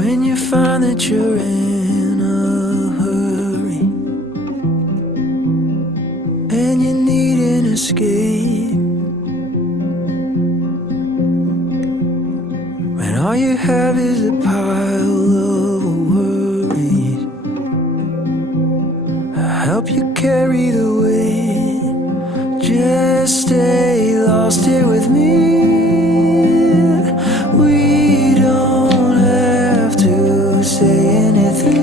When you find that you're in a hurry and you need an escape, when all you have is a pile of worries, I'll help you carry the weight. Just stay lost here with me. We don't have to say anything.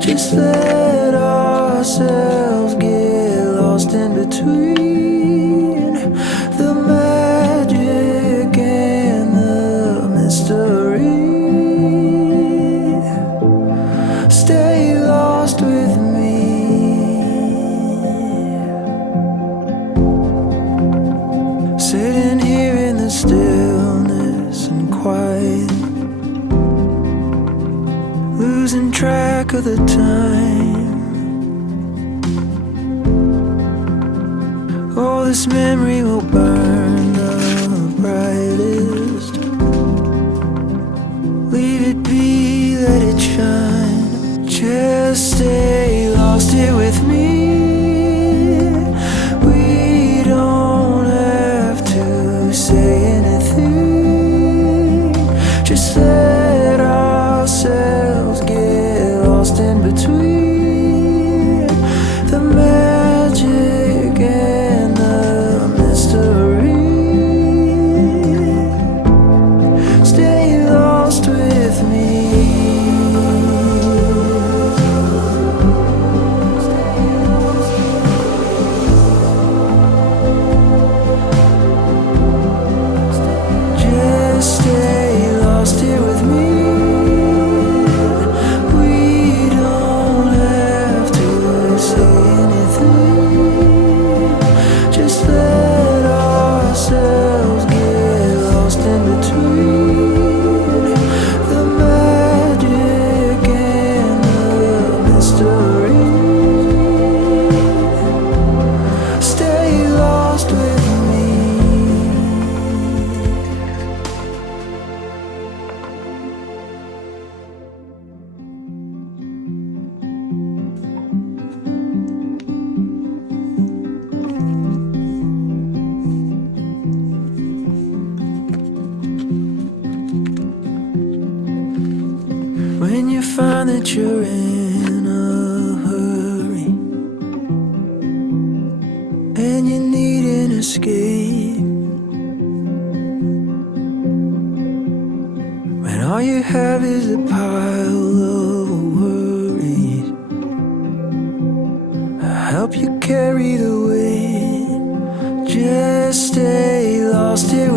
Just let ourselves get lost in between the magic and the mystery. Stay lost with me. Sitting here in the stillness and quiet, losing track of the time. Oh, this memory will burn the brightest. Leave it be, let it shine. Just stay lost here with me. We don't have to say anything. Just let ourselves get lost in between the magic and the mystery. Stay lost with me. Just stay lost here with me. We don't have to say anything. Just let ourselves get lost in between the magic and the mystery. Stay lost with me. When you find that you're in a hurry and you need an escape, when all you have is a pile of worries, I'll help you carry the weight. Just stay lost here